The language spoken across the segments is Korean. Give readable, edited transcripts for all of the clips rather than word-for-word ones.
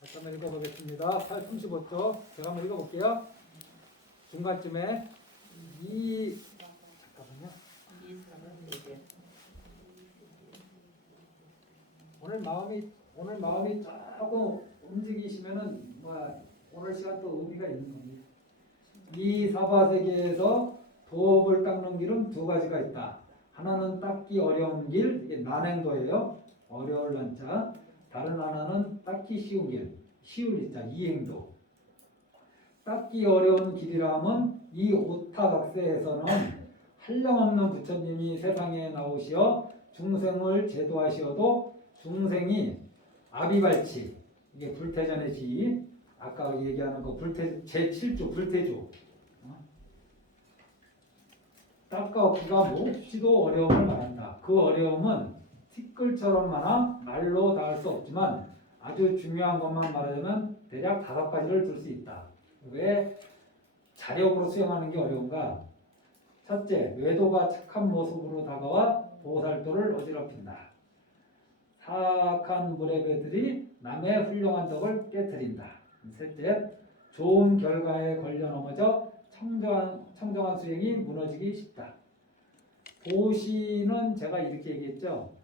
다시 한번 읽어보겠습니다. 35쪽 제가 한번 읽어볼게요. 중간쯤에 잠깐만요. 오늘 마음이 조금 움직이시면은 오늘 시간 또 의미가 있는 겁니다. 이 사바세계에서 도업을 닦는 길은 두 가지가 있다. 하나는 닦기 어려운 길, 이게 난행도예요. 어려울 난자. 다른 하나는 닦기 쉬운 길, 쉬울 이자, 이행도. 닦기 어려운 길이라면 이 오타각세에서는 한량없는 부처님이 세상에 나오시어 중생을 제도하시어도 중생이 아비발치, 이게 불태전의 지, 아까 얘기하는 거 제7조 불태조. 닦아오기가 몹시도 어려움을 말한다. 그 어려움은 티끌처럼 많아 말로 다 할 수 없지만 아주 중요한 것만 말하자면 대략 5가지를 들 수 있다. 왜 자력으로 수행하는 게 어려운가? 첫째, 외도가 착한 모습으로 다가와 보살도를 어지럽힌다. 사악한 무례배들이 남의 훌륭한 덕을 깨뜨린다. 셋째, 좋은 결과에 걸려 넘어져 청정한 수행이 무너지기 쉽다. 보시는 제가 이렇게 얘기했죠.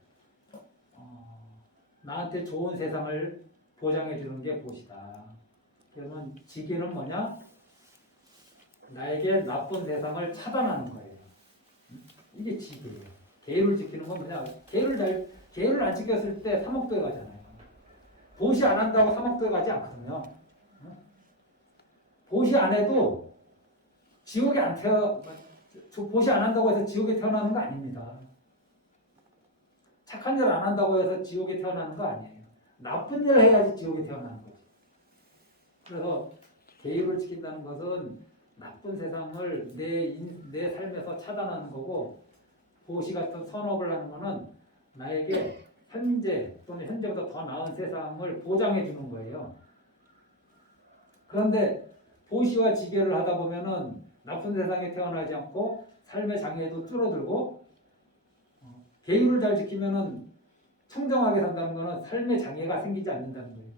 나한테 좋은 세상을 보장해 주는 게 보시다. 그러면 지계는 뭐냐? 나에게 나쁜 세상을 차단하는 거예요. 이게 지계예요. 계율을 지키는 건 뭐냐? 계율을 안 지켰을 때 삼억도에 가잖아요. 보시 안 한다고 삼억도에 가지 않거든요. 보시 안 해도 지옥에 보시 안 한다고 해서 지옥에 태어나는 거 아닙니다. 착한 일 안 한다고 해서 지옥에 태어나는 거 아니에요. 나쁜 일을 해야지 지옥에 태어나는 거지. 그래서 계율을 지킨다는 것은 나쁜 세상을 내 삶에서 차단하는 거고, 보시 같은 선업을 하는 것은 나에게 현재 또는 현재보다 더 나은 세상을 보장해 주는 거예요. 그런데 보시와 지계를 하다 보면은 나쁜 세상에 태어나지 않고 삶의 장애도 줄어들고, 계율을 잘 지키면은 청정하게 산다는 것은 삶의 장애가 생기지 않는다는 거예요.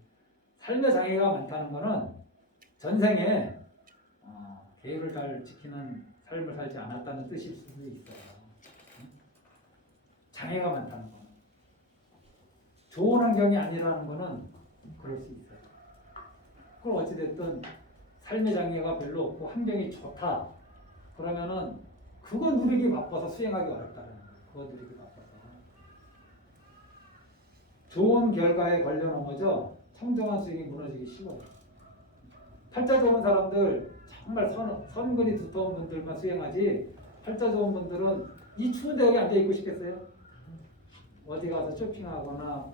삶의 장애가 많다는 것은 전생에 계율을 잘 지키는 삶을 살지 않았다는 뜻일 수도 있어요. 장애가 많다는 거. 좋은 환경이 아니라는 것은 그럴 수 있어요. 그럼 어찌됐든 삶의 장애가 별로 없고 환경이 좋다. 그러면은 그거 누리기 바빠서 수행하기 어렵다는 거예요. 그거 누리기 바빠서. 좋은 결과에 걸려 넘어져 청정한 수행이 무너지기 쉬워요. 팔자 좋은 사람들, 정말 선근이 두터운 분들만 수행하지, 팔자 좋은 분들은 이 추운 데 여기 앉아있고 싶겠어요? 어디 가서 쇼핑하거나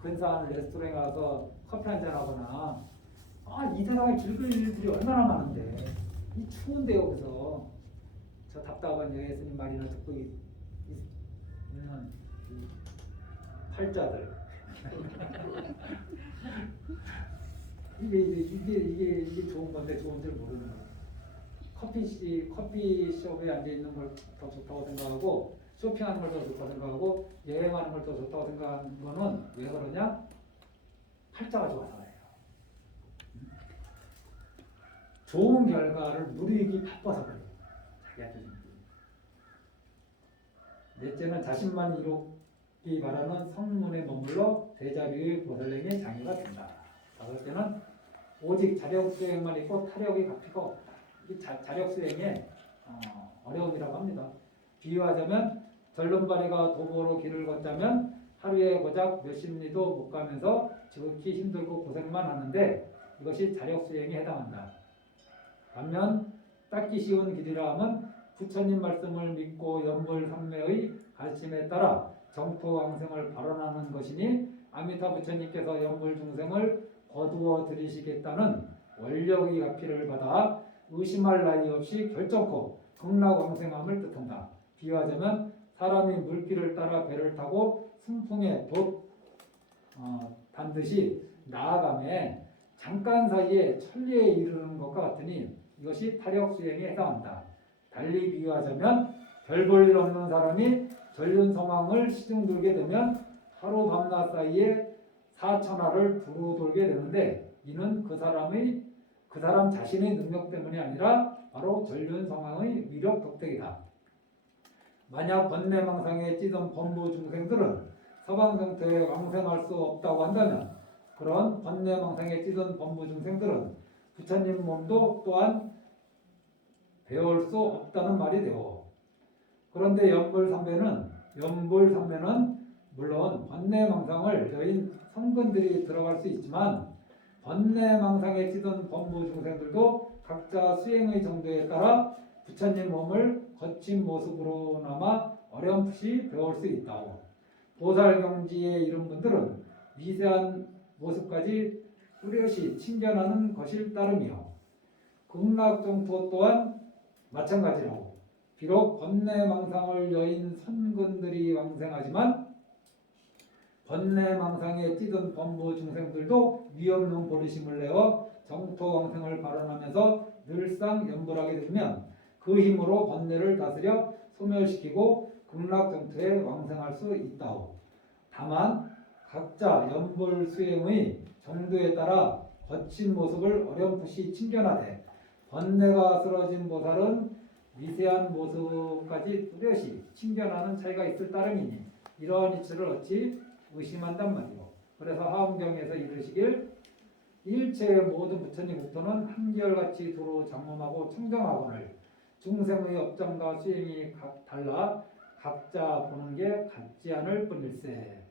근사한 레스토랑에 가서 커피 한잔하거나, 이 세상에 즐길 일들이 얼마나 많은데 이 추운데 여기서 저 답답한 여예스님 말이나 듣고 있는 팔자들 이게 좋은 건데 좋은 줄 모르는 거예요. 커피숍에 앉아 있는 걸 더 좋다고 생각하고, 쇼핑하는 걸 더 좋다고 생각하고, 여행하는 걸 더 좋다고 생각하는 거는 왜 그러냐? 팔자가 좋아서예요. 좋은 결과를 누리기 바빠서 그래요. 자기한테 좀. 넷째는 자신만 이루기 바라는 성문에 머물러 대자비의 보살랭의 장애가 된다. 다섯째는 오직 자력 수행만 있고 타력의 가피가 없다. 이 자력 수행의 어려움이라고 합니다. 비유하자면 절름발이가 도보로 길을 걷자면 하루에 고작 몇십 리도 못 가면서 지극히 힘들고 고생만 하는데 이것이 자력 수행에 해당한다. 반면 닦기 쉬운 길이라 하면 부처님 말씀을 믿고 연불삼매의 가르침에 따라 정토왕생을 발언하는 것이니 아미타 부처님께서 연불 중생을 거두어 들이시겠다는 원력의 가피를 받아 의심할 나위 없이 결정코 극락왕생함을 뜻한다. 비유하자면 사람이 물길을 따라 배를 타고 승풍에 반드시 나아가매 잠깐 사이에 천리에 이르는 것과 같으니 이것이 타력 수행에 해당한다. 달리 비유하자면 별 볼 일 없는 사람이 전륜 성황을 시중 들게 되면 하루 밤낮 사이에 사천하를 두루 돌게 되는데 이는 그 사람 자신의 능력 때문이 아니라 바로 전륜성왕의 위력 덕택이다. 만약 번뇌망상에 찌든 범부 중생들은 서방정토에 왕생할 수 없다고 한다면 그런 번뇌망상에 찌든 범부 중생들은 부처님 몸도 또한 배울 수 없다는 말이 되오. 그런데 연불상배는 물론 번뇌망상을 여인 성근들이 들어갈 수 있지만 번뇌망상에 찌든 범부 중생들도 각자 수행의 정도에 따라 부처님 몸을 거친 모습으로나마 어렴풋이 배울 수 있다고. 보살경지에 이른 분들은 미세한 모습까지 뚜렷이 친견하는 것일 따름이요. 극락정토 또한 마찬가지라고. 비록 번뇌망상을 여인 선근들이 왕생하지만 번뇌망상에 찌든 범부 중생들도 위없는 보리심을 내어 정토왕생을 발언하면서 늘상 연불하게 되면 그 힘으로 번뇌를 다스려 소멸시키고 극락정토에 왕생할 수 있다오. 다만 각자 연불 수행의 정도에 따라 거친 모습을 어렴풋이 친견하되 번뇌가 쓰러진 보살은 미세한 모습까지 뚜렷이 친견하는 차이가 있을 따름이니 이러한 이치를 어찌 의심한단 말이오. 그래서 하엄경에서 이르시길 일체의 모든 부처님 국토는 한결같이 두루 장엄하고 청정하거늘 중생의 업장과 수행이 달라 각자 보는 게 같지 않을 뿐일세.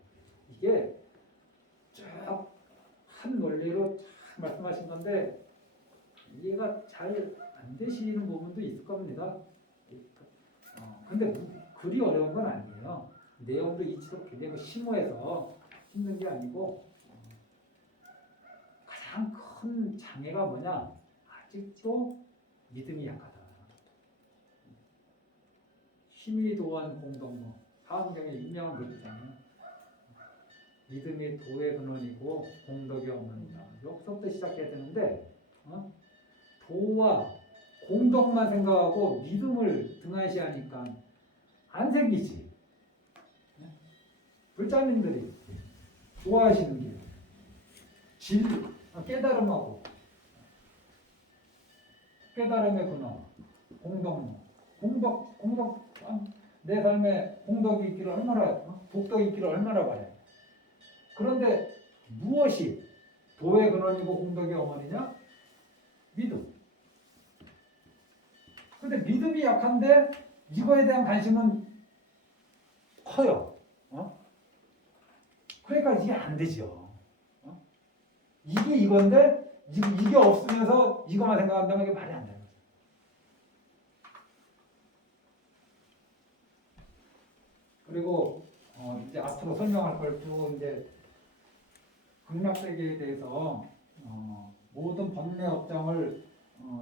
이게 쭉 한 원리로 잘 말씀하신 건데 이해가 잘 안 되시는 부분도 있을 겁니다. 근데 그리 어려운 건 아니에요. 내용도 이치도 굉장히 심오해서 힘든 게 아니고 가장 큰 장애가 뭐냐? 아직도 믿음이 약하다. 힘이 도한 공덕무 하엄경에 유명한 글이잖아요. 믿음이 도의 근원이고 공덕이 없느니라. 여기서부터 시작해야 되는데 도와 공덕만 생각하고 믿음을 등한시하니까 안 생기지. 불자님들이 좋아하시는 게 진리, 깨달음하고 깨달음의 근원, 공덕, 내 삶에 공덕이 있기를 얼마나, 복덕이 있기를 얼마나 바래. 그런데 무엇이 도의 근원이고 공덕의 어머니냐? 믿음. 근데 믿음이 약한데 이거에 대한 관심은 커요. 그러니까 이게 안 되죠. 이게 이건데 이게 없으면서 이거만 생각한다면 이게 말이 안 돼요. 그리고 이제 앞으로 설명할 걸 쭉 이제 극락세계에 대해서 모든 번뇌 업장을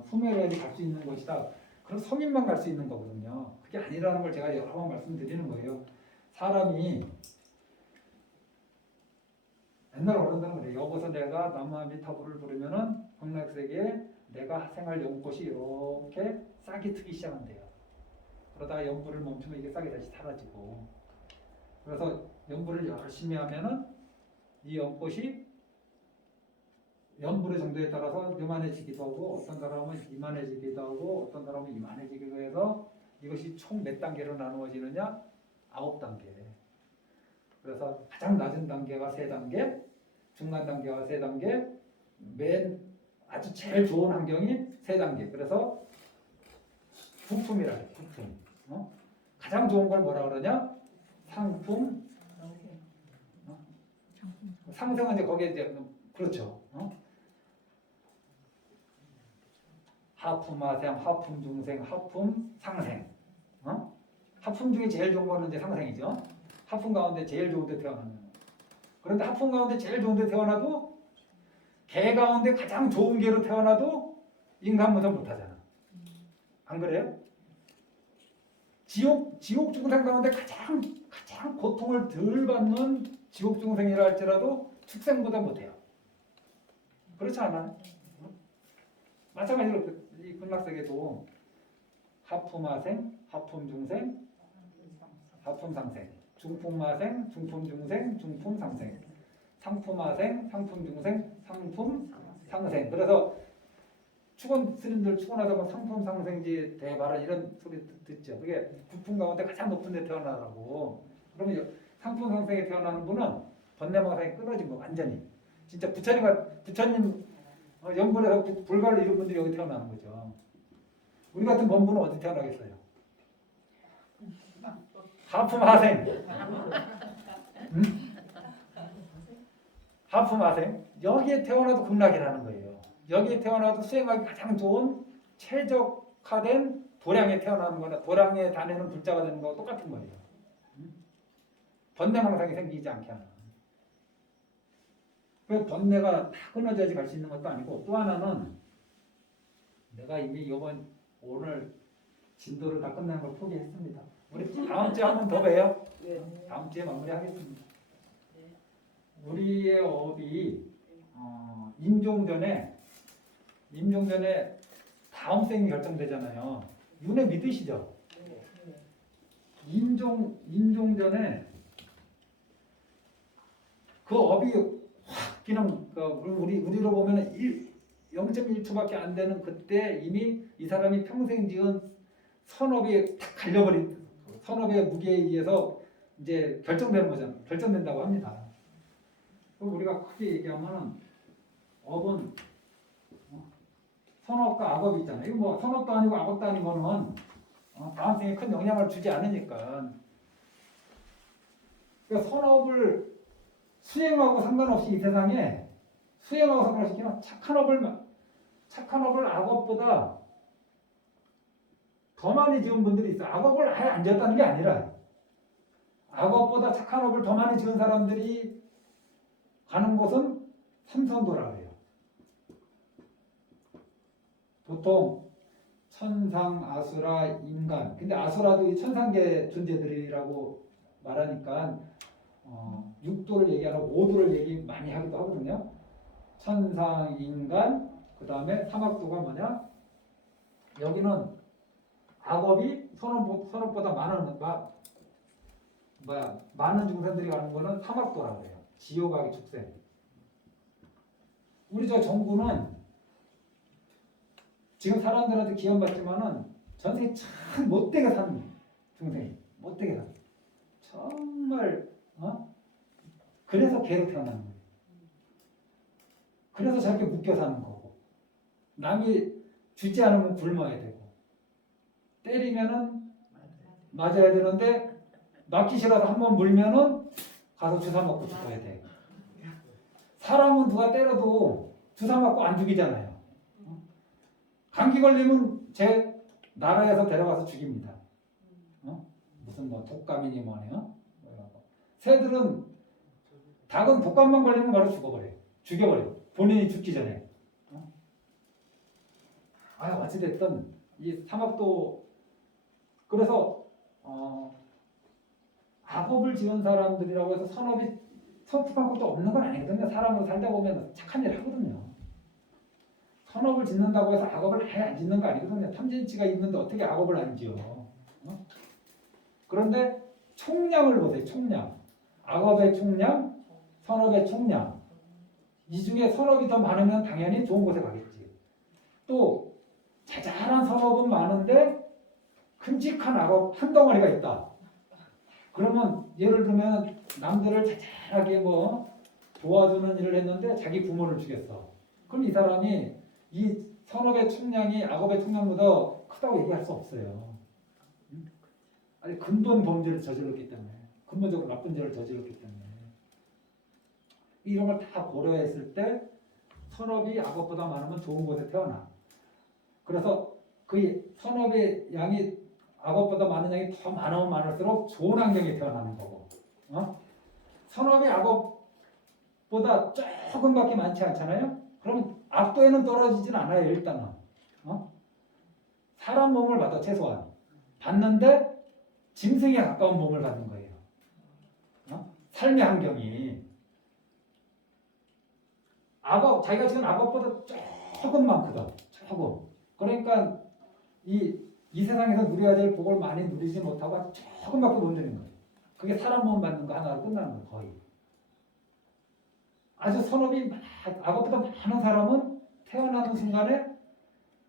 소멸해야지 갈 수 있는 것이다. 그럼 성인만 갈 수 있는 거거든요. 그게 아니라는 걸 제가 여러 번 말씀드리는 거예요. 사람이 옛날 어른들은 그래요. 여기서 내가 남아미타불을 부르면은 극락세계에 내가 생활 연꽃이 이렇게 싹이 트기 시작한대요. 그러다가 연불을 멈추면 이게 싹이 다시 사라지고. 그래서 연불을 열심히 하면은 이 연꽃이 연불의 정도에 따라서 요만해지기도 하고 어떤 사람은 이만해지기도 하고 어떤 사람은 이만해지기도 해서 이것이 총 몇 단계로 나누어지느냐? 9단계. 그래서 가장 낮은 단계가 3단계, 중간 단계가 3단계, 맨 아주 제일 좋은 환경이 3단계. 그래서 부품이라 해요. 부품. 가장 좋은 걸 뭐라 그러냐? 상품. 상승은 이제 거기에 이제 그렇죠. 하품하생, 하품 중생, 하품 상생. 하품 중에 제일 좋은 거는 이제 상생이죠. 하품 가운데 제일 좋은 데 태어나는. 그런데 하품 가운데 제일 좋은 데 태어나도 개 가운데 가장 좋은 개로 태어나도 인간보다 못하잖아. 안 그래요? 지옥 중생 가운데 가장 고통을 덜 받는 지옥 중생이라 할지라도 축생보다 못해요. 그렇지 않아요? 마찬가지로 이 극락세계도 하품하생, 하품중생, 하품상생, 중품하생, 중품중생, 중품상생 상품하생, 상품중생, 상품상생. 그래서 스님들 축원하다 보면 상품상생지 대바라 이런 소리 듣죠. 그게 부품 가운데 가장 높은 데 태어나라고. 그러면 상품상생에 태어나는 분은 번뇌망상이 끊어진 거 완전히. 진짜 부처님 연불에서 불가를 이룬 분들이 여기 태어나는 거죠. 우리 같은 범부는 어디 태어나겠어요? 하품하생. 응? 하품하생. 여기에 태어나도 극락이라는 거예요. 여기에 태어나도 수행하기 가장 좋은 최적화된 도량에 태어나는 거나 도량에 다니는 불자가 되는 거와 똑같은 거예요. 번뇌망상이 생기지 않게 하는. 그 번뇌가 다 끊어져야지 갈 수 있는 것도 아니고, 또 하나는 내가 이미 오늘 진도를 다 끝낸 걸 포기했습니다. 우리 다음 주에 한 번 더 봬요. 다음 주에 마무리하겠습니다. 우리의 업이 임종전에 다음 생이 결정되잖아요. 윤회 믿으시죠? 임종전에 그 업이 확 그냥 우리로 보면 0.1초밖에 안 되는 그때 이미 이 사람이 평생 지은 선업이 탁 갈려버린 선업의 무게에 의해서 이제 결정되는 거잖아요. 결정된다고 합니다. 우리가 크게 얘기하면은 업은 선업과 악업이 있잖아요. 이거 뭐 선업도 아니고 악업도 아닌 거는 다음 생에 큰 영향을 주지 않으니까. 그러니까 선업을 수행하고 상관없이 이 세상에 수행하고 상관없이 그냥 착한 업을 악업보다 더 많이 지은 분들이 있어요. 악업을 아예 안 지었다는 게 아니라 악업보다 착한 업을 더 많이 지은 사람들이 가는 곳은 삼선도라고 해요. 보통 천상, 아수라, 인간. 근데 아수라도 이 천상계 존재들이라고 말하니까 육도를 얘기하고 오도를 얘기 많이 하기도 하거든요. 천상, 인간, 그 다음에 사막도가 뭐냐? 여기는 악업이 선업보다 많은 중생들이 가는 거는 사막도라고 해요. 지옥하기 축생. 우리 저 정부는 지금 사람들한테 기원받지만은 전생에 참 못되게 사는 중생이 못되게 사는. 정말 그래서 개로 태어나는 거예요. 그래서 저렇게 묶여 사는 거고, 남이 주지 않으면 굶어야 되고, 때리면은 맞아야 되는데 맞기 싫어서 한번 물면은 가서 주사 맞고 죽어야 돼. 사람은 누가 때려도 주사 맞고 안 죽이잖아요. 감기 걸리면 제 나라에서 데려가서 죽입니다. 무슨 뭐 독감이니 뭐네요. 새들은 닭은 독감만 걸리면 바로 죽여버려요. 본인이 죽기 전에. 어찌됐든 이 사막도 그래서 악업을 지은 사람들이라고 해서 선업이 성취한 것도 없는 건 아니거든요. 사람으로 살다 보면 착한 일 하거든요. 선업을 짓는다고 해서 악업을 아예 안 짓는 거 아니거든요. 탐진치가 있는데 어떻게 악업을 안 지어? 그런데 총량을 보세요. 총량. 악업의 총량, 선업의 총량. 이 중에 선업이 더 많으면 당연히 좋은 곳에 가겠지. 또 자잘한 선업은 많은데 큼직한 악업 한 덩어리가 있다. 그러면 예를 들면 남들을 자잘하게 도와주는 일을 했는데 자기 부모를 죽였어. 그럼 이 사람이 이 선업의 총량이 악업의 총량보다 크다고 얘기할 수 없어요. 아니 근본 범죄를 저질렀기 때문에, 근본적으로 나쁜 죄를 저질렀기 때문에. 이런 걸 다 고려했을 때 선업이 악업보다 많으면 좋은 곳에 태어나. 그래서 그 선업의 양이 악업보다 많은 양이 더 많으면 많을수록 좋은 환경에 태어나는 거고, 선업이 악업보다 조금밖에 많지 않잖아요. 그러면 악도에는 떨어지진 않아요. 일단은 사람 몸을 받아 최소한 받는데 짐승에 가까운 몸을 받는 거예요. 삶의 환경이 자기가 지금 악업보다 조금만 크다. 조금. 그러니까 이 세상에서 누려야 될 복을 많이 누리지 못하고 조금밖에 못 누리는 거예요. 그게 사람 몸 받는 거 하나로 끝나는 거예요. 거의. 아주 선업이 악업보다 많은 사람은 태어나는 순간에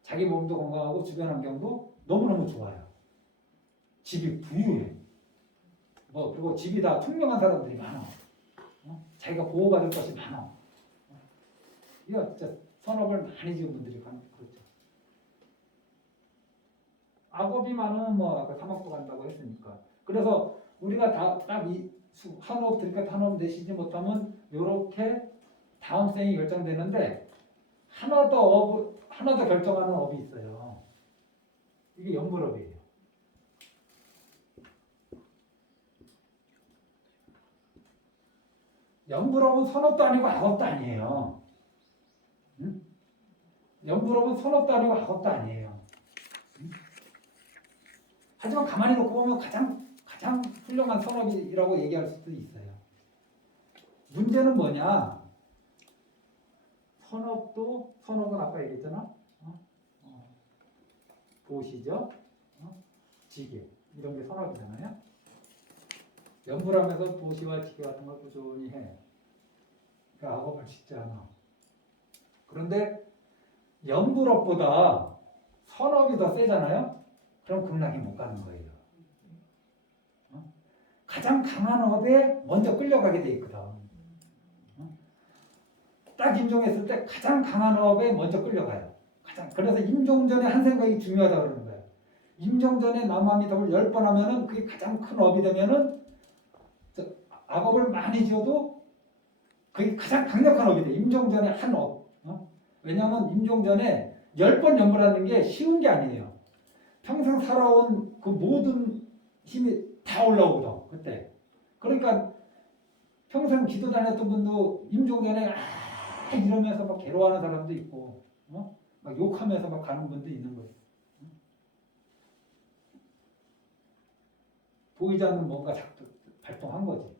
자기 몸도 건강하고 주변 환경도 너무너무 좋아요. 집이 부유해. 그리고 집이 다 투명한 사람들이 많아. 자기가 보호받을 것이 많아. 이거 진짜 선업을 많이 지은 분들이 그렇죠. 악업이 많으면 아까 사막도 간다고 했으니까. 그래서 우리가 딱이 한업 들까 한업 내시지 못하면 이렇게 다음 생이 결정되는데 하나 더 결정하는 업이 있어요. 이게 연불업이에요. 연불업은 선업도 아니고 악업도 아니에요. 응? 연불업은 선업도 아니고 악업도 아니에요. 응? 하지만 가만히 놓고 보면 가장 훌륭한 선업이라고 얘기할 수도 있어요. 문제는 뭐냐? 선업은 아까 얘기했잖아. 보시죠. 지게 이런 게 선업이잖아요. 연불하면서 보시와 지게 같은 걸 꾸준히 해. 그러니까 악업을 짓지 않아. 그런데 연불업보다 선업이 더 세잖아요. 그럼 극락에 못 가는 거예요. 가장 강한 업에 먼저 끌려가게 돼 있거든. 딱 임종했을 때 가장 강한 업에 먼저 끌려가요. 그래서 임종 전에 한 생각이 중요하다고 그러는 거예요. 임종 전에 남아미답을 10번 하면은 그게 가장 큰 업이 되면은 악업을 많이 지어도 그게 가장 강력한 업이 돼. 임종 전에 한 업. 왜냐하면 임종 전에 10번 연불하는 게 쉬운 게 아니에요. 평생 살아온 그 모든 힘이 다 올라오거든. 그때. 그러니까 평생 기도 다녔던 분도 임종 전에 이러면서 막 괴로워하는 사람도 있고, 막 욕하면서 막 가는 분도 있는 거예요. 보이지 않는 뭔가 발동한 거지.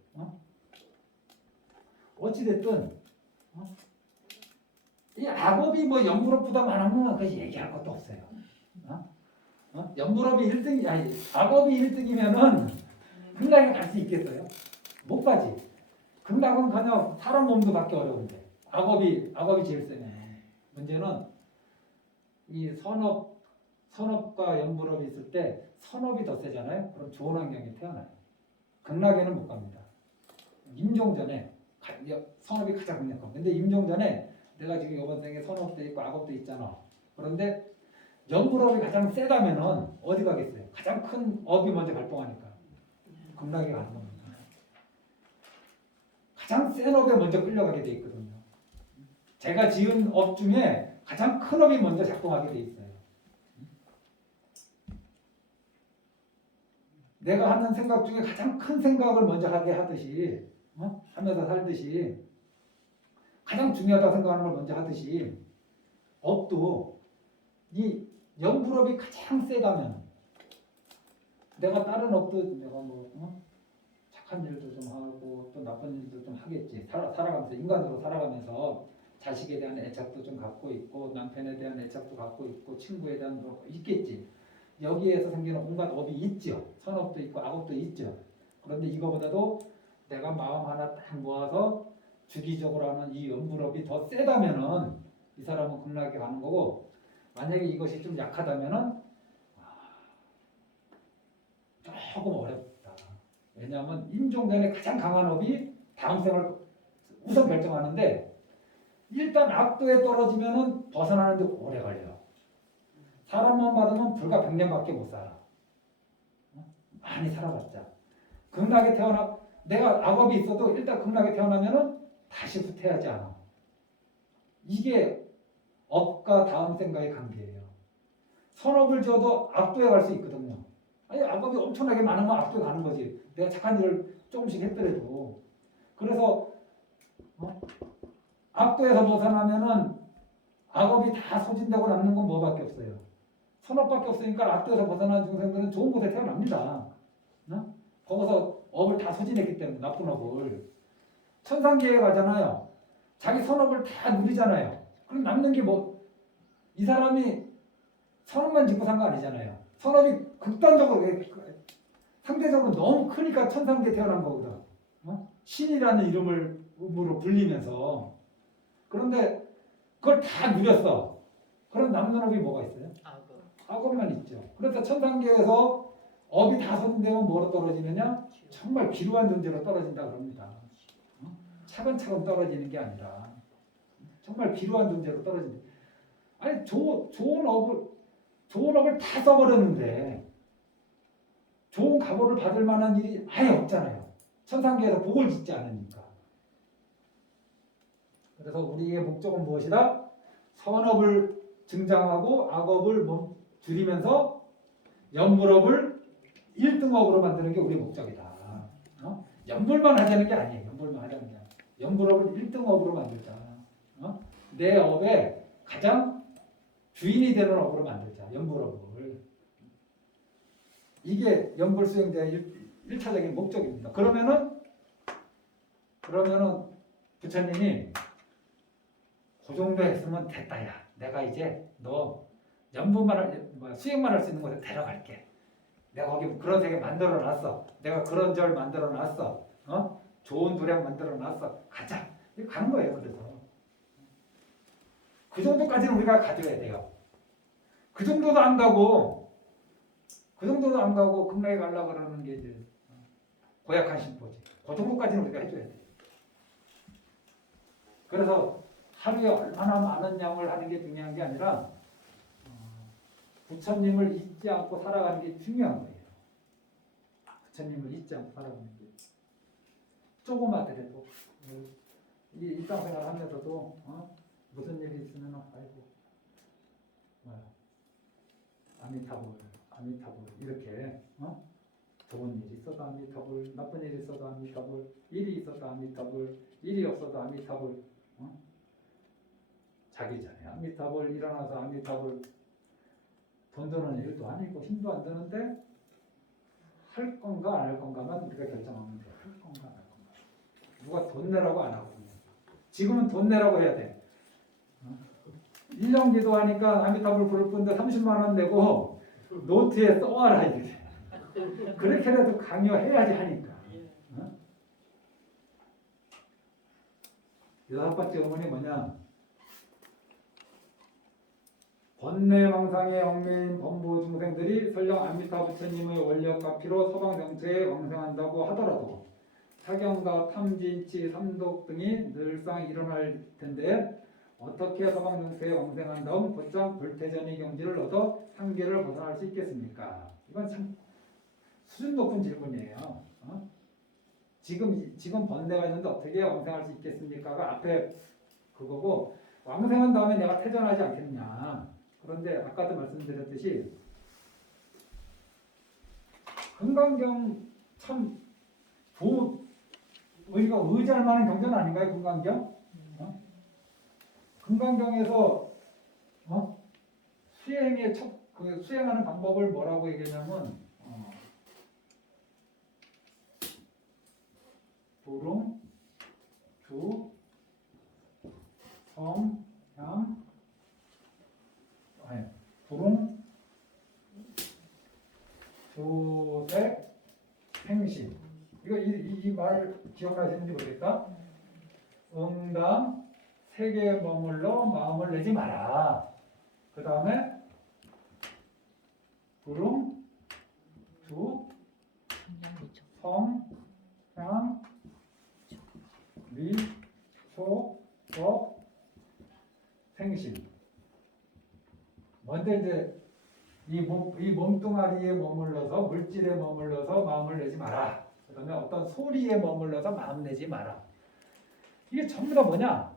어찌됐든, 이 악업이 연불업보다 많으면 그 얘기할 것도 없어요. 연불업이 1등, 악업이 1등이면은 극락에 갈 수 있겠어요? 못 가지. 극락은 그냥 사람 몸도 받기 어려운데. 악업이 제일 세네. 문제는 이 선업과 연불업이 있을 때 선업이 더 세잖아요. 그럼 좋은 환경에 태어나요. 극락에는 못 갑니다. 임종 전에 선업이 가장 강력하고. 근데 임종 전에 내가 지금 이번 생에 선업도 있고 악업도 있잖아. 그런데 연불업이 가장 세다면은 어디 가겠어요? 가장 큰 업이 먼저 발동하니까 극락에 가는 겁니다. 가장 센 업에 먼저 끌려가게 돼 있거든요. 제가 지은 업 중에 가장 큰 업이 먼저 작동하게 돼 있어요. 내가 하는 생각 중에 가장 큰 생각을 먼저 하게 하듯이, 하면서 살듯이, 가장 중요하다고 생각하는 걸 먼저 하듯이, 업도 이 연불업이 가장 세다면, 내가 다른 업도 내가 착한 일도 좀 하고 또 나쁜 일도 좀 하겠지. 살아가면서 인간으로 살아가면서 자식에 대한 애착도 좀 갖고 있고 남편에 대한 애착도 갖고 있고 친구에 대한 거 있겠지. 여기에서 생기는 온갖 업이 있죠. 선업도 있고 악업도 있죠. 그런데 이거보다도 내가 마음 하나 딱 모아서 주기적으로 하는 이 연불업이 더 세다면은 이 사람은 극락에 가는 거고, 만약에 이것이 좀 약하다면은 조금 어렵다. 왜냐하면 임종 전에 가장 강한 업이 다음 생을 우선 결정하는데, 일단 악도에 떨어지면은 벗어나는데 오래 걸려. 사람만 받으면 불과 100년밖에 못 살아. 많이 살아봤자. 극락에 내가 악업이 있어도 일단 극락에 태어나면은 다시 후퇴하지 않아. 이게 업과 다음 생과의 관계예요. 선업을 지어도 악도에 갈 수 있거든요. 악업이 엄청나게 많으면 악도에 가는 거지. 내가 착한 일을 조금씩 했더라도. 그래서 악도에서 벗어나면은 악업이 다 소진되고 남는 건 뭐밖에 없어요. 선업밖에 없으니까 악도에서 벗어난 중생들은 좋은 곳에 태어납니다. 거기서 업을 다 소진했기 때문에 나쁜 업을. 천상계에 가잖아요. 자기 선업을 다 누리잖아요. 그럼 남는 게 이 사람이 선업만 짓고 산 거 아니잖아요. 선업이 극단적으로 상대적으로 너무 크니까 천상계에 태어난 거거든. 신이라는 이름을 음으로 불리면서 그런데 그걸 다 누렸어. 그럼 남는 업이 뭐가 있어요? 악업만 있죠. 그래서 천상계에서 업이 다 선되면 뭐로 떨어지느냐? 정말 기루한 존재로 떨어진다 그럽니다. 차근차근 떨어지는 게 아니라 정말 기루한 존재로 떨어진다. 아니 좋은 업을 다 써버렸는데 좋은 갑오를 받을 만한 일이 아예 없잖아요. 천상계에서 복을 짓지 않으니까. 그래서 우리의 목적은 무엇이다? 선업을 증장하고 악업을 줄이면서 연불업을 1등업으로 만드는 게 우리의 목적이다. 연불만 하자는 게 아니에요. 연불만 하자는 게 아니에요. 연불업을 1등업으로 만들자. 내 업에 가장 주인이 되는 업으로 만들자. 연불업을. 이게 연불 수행자의 1차적인 목적입니다. 그러면은 부처님이 그 정도 했으면 됐다. 야, 내가 이제 너 수행만 할 수 있는 곳에 데려갈게. 내가 거기 그런 세계 만들어 놨어. 내가 그런 절 만들어 놨어. 좋은 도량 만들어 놨어. 가자. 이렇게 가는 거예요. 그래서 그 정도까지는 우리가 가져야 돼요. 그 정도도 안 가고 극락에 가려고 그러는 게 이제 고약한 심보지. 그 정도까지는 우리가 해줘야 돼. 그래서 하루에 얼마나 많은 양을 하는 게 중요한 게 아니라 부처님을 잊지 않고 살아가는 게 중요한 거예요. 부처님을 잊지 않고 살아가는 게 조그마더라도 이 일상생활 하면서도 무슨 일이 있으면 아이고 아미타불 이렇게 좋은 일이 있어도 아미타불, 나쁜 일이 있어도 아미타불, 일이 있어도 아미타불, 일이 없어도 아미타불, 자기 전에 아미타불, 일어나서 아미타불. 돈 드는 일도 아니고 힘도 안 드는데 할 건가 안 할 건가만 우리가 결정하면 돼. 할 건가 안 할 건가. 누가 돈 내라고 안 하거든요. 지금은 돈 내라고 해야 돼. 1년 기도하니까 아미타불 부를 뿐인데 30만 원 내고 노트에 써와라 이래. 그렇게라도 강요해야지 하니까. 여섯 번째 의문이 뭐냐? 번뇌망상의 얽매인 범부 중생들이 설령 아미타 부처님의 원력과 피로 서방 정체에 왕생한다고 하더라도 사경과 탐진치, 삼독 등이 늘상 일어날 텐데 어떻게 서방 정체에 왕생한 다음 곧장 불태전의 경지를 얻어 한계를 벗어날 수 있겠습니까? 이건 참 수준 높은 질문이에요. 지금 번뇌가 있는데 어떻게 왕생할 수 있겠습니까가 앞에 그거고 왕생한 다음에 내가 태전하지 않겠냐. 그런데 아까도 말씀드렸듯이 금강경 참 우리가 의지할 만한 경전 아닌가요? 금강경? 금강경에서 수행의 수행하는 방법을 뭐라고 얘기하냐면 부름, 주, 성, 향, 부름, 주색, 행심. 이거 이 말 기억나시는지 모르겠다. 응당 세계에 머물러 마음을 내지 마라. 그 다음에 부름, 주, 성, 향, 미, 소, 법, 생심. 먼저 이제 이 몸뚱아리에 머물러서 물질에 머물러서 마음을 내지 마라. 그 다음에 어떤 소리에 머물러서 마음 내지 마라. 이게 전부 다 뭐냐?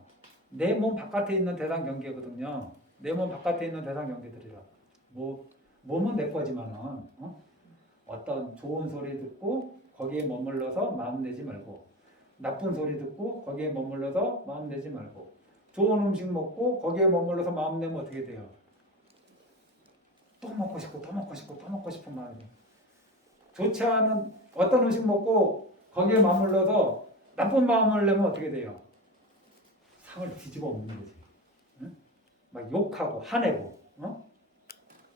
내 몸 바깥에 있는 대상 경계거든요. 내 몸 바깥에 있는 대상 경계들이라. 몸은 내 거지만은 어떤 좋은 소리 듣고 거기에 머물러서 마음 내지 말고 나쁜 소리 듣고 거기에 머물러서 마음 내지 말고 좋은 음식 먹고 거기에 머물러서 마음 내면 어떻게 돼요? 또 먹고 싶고 또 먹고 싶고 또 먹고 싶은 마음이. 좋지 않은 어떤 음식 먹고 거기에 머물러서 나쁜 마음을 내면 어떻게 돼요? 상을 뒤집어 먹는 거지. 응? 막 욕하고 화내고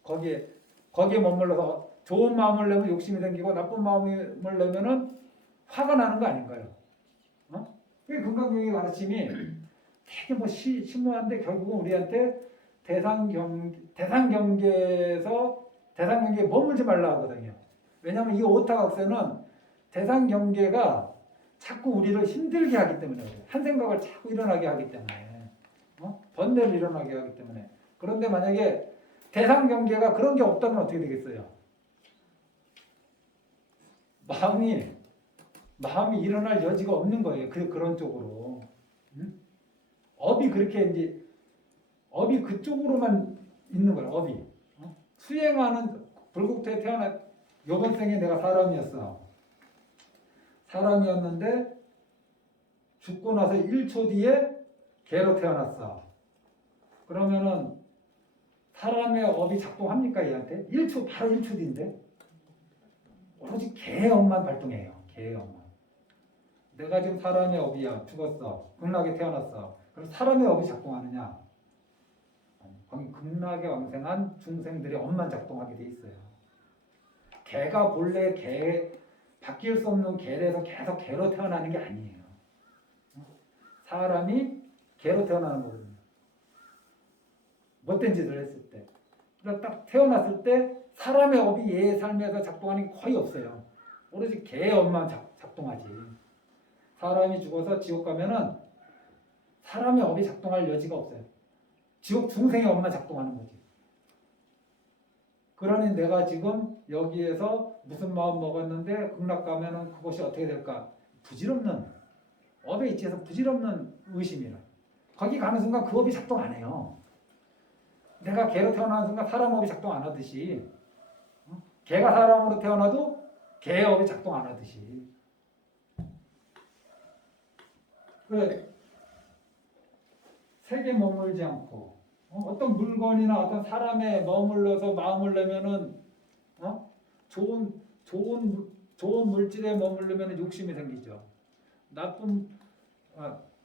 거기에 머물러서 좋은 마음을 내면 욕심이 생기고 나쁜 마음을 내면은 화가 나는 거 아닌가요? 이 금강경의 가르침이 되게 뭐 심오한데 결국은 우리한테 대상경계에 머물지 말라 하거든요. 왜냐하면 이 오타각세는 대상경계가 자꾸 우리를 힘들게 하기 때문에 그래요. 한 생각을 자꾸 일어나게 하기 때문에 번뇌를 일어나게 하기 때문에. 그런데 만약에 대상경계가 그런 게 없다면 어떻게 되겠어요? 마음이 일어날 여지가 없는 거예요. 그런 쪽으로. 업이 그렇게 이제 업이 그쪽으로만 있는 거예요. 업이 수행하는 불국토에 태어난 요번 생에 내가 사람이었는데 죽고 나서 1초 뒤에 개로 태어났어. 그러면은 사람의 업이 작동합니까 얘한테? 바로 1초 뒤인데 오로지 개의 업만 발동해요. 개의 업만. 내가 지금 사람의 업이야. 죽었어. 극락에 태어났어. 그럼 사람의 업이 작동하느냐? 극락에 왕생한 중생들의 업만 작동하게 돼 있어요. 개가 본래 바뀔 수 없는 개에서 계속 개로 태어나는 게 아니에요. 사람이 개로 태어나는 거거든요. 못된 짓을 했을 때. 그러니까 딱 태어났을 때 사람의 업이 얘의 삶에서 작동하는 게 거의 없어요. 오로지 개의 업만 작동하지. 사람이 죽어서 지옥 가면은 사람의 업이 작동할 여지가 없어요. 지옥 중생의 업만 작동하는 거지. 그러니 내가 지금 여기에서 무슨 마음 먹었는데 극락 가면은 그것이 어떻게 될까? 부질없는 업에 있지에서 부질없는 의심이라. 거기 가는 순간 그 업이 작동 안 해요. 내가 개로 태어나는 순간 사람 업이 작동 안 하듯이 개가 사람으로 태어나도 개의 업이 작동 안 하듯이. 그래 세계 머물지 않고 어떤 물건이나 어떤 사람에 머물러서 마음을 내면은 좋은 물질에 머물르면 욕심이 생기죠.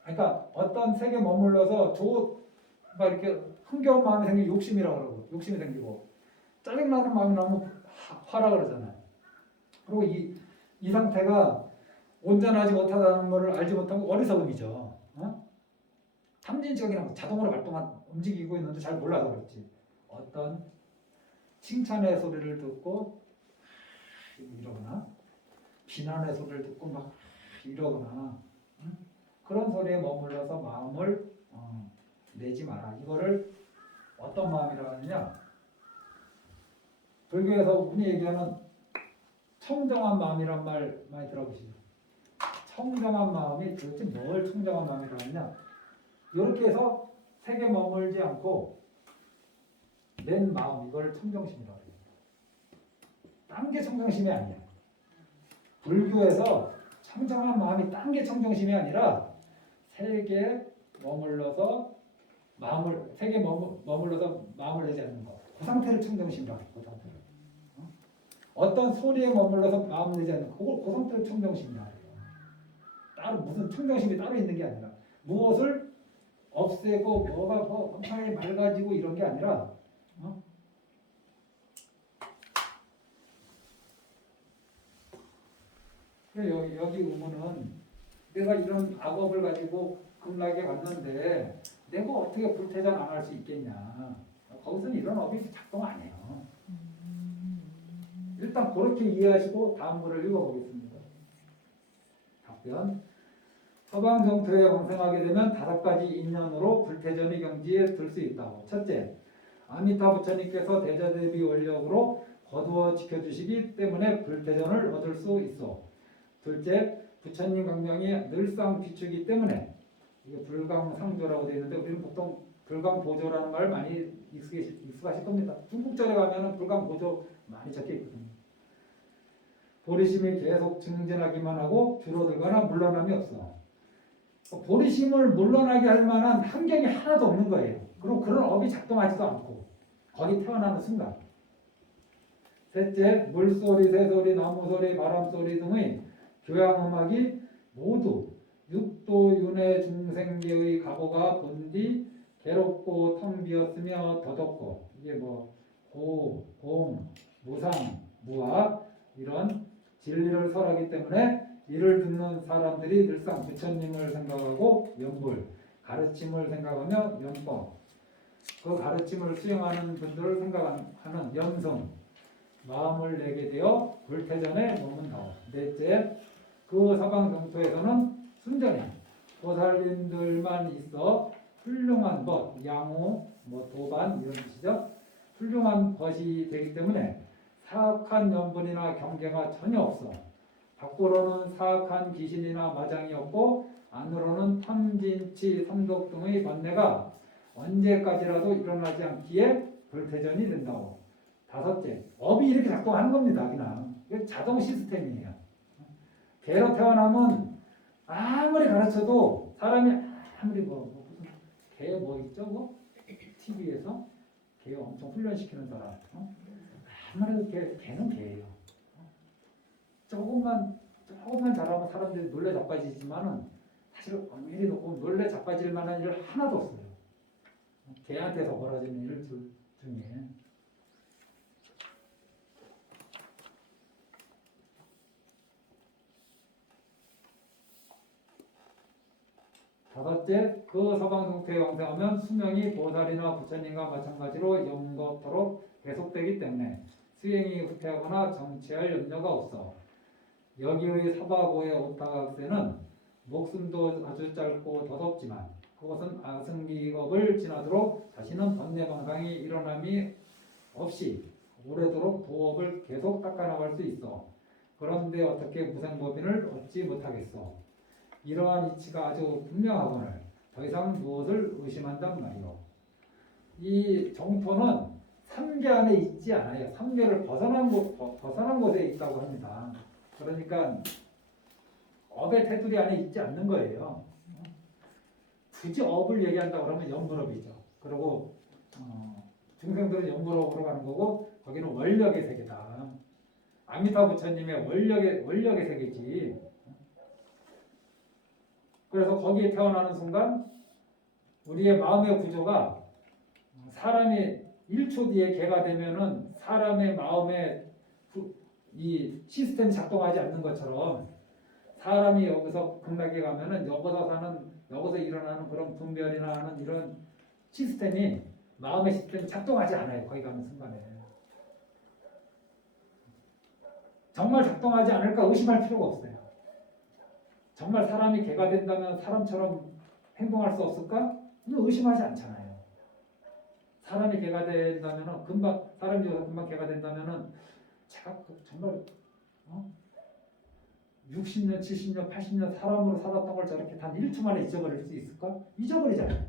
그러니까 어떤 색에 머물러서 막 이렇게 흥겨운 마음이 생기면 욕심이라고 그러고 욕심이 생기고 짜증나는 마음이 나면 화라 그러잖아요. 그리고 이 상태가 온전하지 못하다는 것을 알지 못하면 어리석음이죠. 탐진적이나 자동으로 움직이고 있는데 잘 몰라서 그렇지. 어떤 칭찬의 소리를 듣고 이러거나 비난의 소리를 듣고 막 이러거나 그런 소리에 머물러서 마음을 내지 마라. 이거를 어떤 마음이라고 하느냐? 불교에서 흔히 얘기하는 청정한 마음이란 말 많이 들어보시죠. 청정한 마음이 도대체 뭘 청정한 마음이라고 하느냐? 이렇게 해서 색에 머물지 않고 낸 마음, 이걸 청정심이라고 해요. 딴 게 청정심이 아니야. 불교에서 청정한 마음이 딴 게 청정심이 아니라 색에 머물러서 머물러서 마음을 내지 않는 것. 그 상태를 청정심이라고 해요. 그 상태를. 어떤 소리에 머물러서 마음을 내지 않는 그 상태를 청정심이라고 해요. 따로 무슨 청정심이 따로 있는 게 아니라 무엇을 없애고 뭐가 엄청나게 맑아지고 이런 게 아니라 여기 의문은 내가 이런 악업을 가지고 극락에 갔는데 내가 어떻게 불태전 안 할 수 있겠냐. 거기서는 이런 업이 작동 안 해요. 일단 그렇게 이해하시고 다음 글을 읽어보겠습니다. 답변. 서방 정토에 왕생하게 되면 5가지 인연으로 불태전의 경지에 들 수 있다고. 첫째, 아미타 부처님께서 대자대비 원력으로 거두어 지켜주시기 때문에 불태전을 얻을 수 있어. 둘째, 부처님 강명이 늘상 비추기 때문에 이게 불강상조라고 되어 있는데 우리는 보통 불강보조라는 말 많이 익숙하실 겁니다. 중국절에 가면은 불강보조 많이 적혀 있거든요. 보리심이 계속 증진하기만 하고 줄어들거나 물러남이 없어. 보리심을 물러나게 할 만한 환경이 하나도 없는 거예요. 그리고 그런 업이 작동하지도 않고 거기 태어나는 순간. 셋째, 물소리, 새소리, 나무소리, 바람소리 등의 교양음악이 모두 육도윤회 중생계의 가보가 본디 괴롭고 텅 비었으며 더덥고 이게 뭐 고, 공, 무상, 무악 이런 진리를 설하기 때문에 이를 듣는 사람들이 늘상 부처님을 생각하고 연불, 가르침을 생각하며 연법, 그 가르침을 수행하는 분들을 생각하는 연성, 마음을 내게 되어 불태전에 머문다. 넷째, 그 서방 정토에서는 순전히 보살님들만 있어 훌륭한 법, 양호, 도반 이런 뜻이죠. 훌륭한 것이 되기 때문에 사악한 연분이나 경계가 전혀 없어. 밖으로는 사악한 귀신이나 마장이 없고 안으로는 탐진치, 삼독 등의 번뇌가 언제까지라도 일어나지 않기에 불태전이 된다고. 다섯째, 업이 이렇게 작동하는 겁니다. 그냥 이게 자동 시스템이에요. 개로 태어나면 아무리 가르쳐도 사람이 아무리 무슨 개 있죠? TV에서 개 엄청 훈련시키는 사람. 아무래도 개는 개예요. 조금만 잘하면 사람들이 놀래 자빠지지만은 사실 엄밀히 놓고 놀래 자빠질 만한 일 하나도 없어요. 개한테서 벌어지는 일 중에. 다섯째, 그 서방 동태에 왕생하면 수명이 보살이나 부처님과 마찬가지로 영겁토록 계속되기 때문에 수행이 후퇴하거나 정체할 염려가 없어. 여기의 사바고의 오타각세는 목숨도 아주 짧고 더덥지만 그것은 아승기겁을 지나도록 자신은 번뇌방상이 일어남이 없이 오래도록 도업을 계속 닦아나갈 수 있어. 그런데 어떻게 무생법인을 얻지 못하겠어. 이러한 이치가 아주 분명하거늘 더 이상 무엇을 의심한단 말이오. 이 정토는 삼계 안에 있지 않아요. 삼계를 벗어난 곳에 있다고 합니다. 그러니까 업의 테두리 안에 있지 않는 거예요. 굳이 업을 얘기한다 그러면 연불업이죠. 그리고 중생들은 연불업으로 가는 거고 거기는 원력의 세계다. 아미타 부처님의 원력의 세계지. 그래서 거기에 태어나는 순간 우리의 마음의 구조가 사람이 1초 뒤에 개가 되면은 사람의 마음에 이 시스템이 작동하지 않는 것처럼 사람이 여기서 극락에 가면은 여기서 일어나는 그런 분별이나 하는 이런 시스템이 마음의 시스템이 작동하지 않아요. 거기 가는 순간에. 정말 작동하지 않을까 의심할 필요가 없어요. 정말 사람이 개가 된다면 사람처럼 행동할 수 없을까? 의심하지 않잖아요. 사람이 개가 된다면은 사람이 금방 개가 된다면은 제가 정말 60년, 70년, 80년 사람으로 살았던 걸 저렇게 단 1초 만에 잊어버릴 수 있을까? 잊어버리잖아요.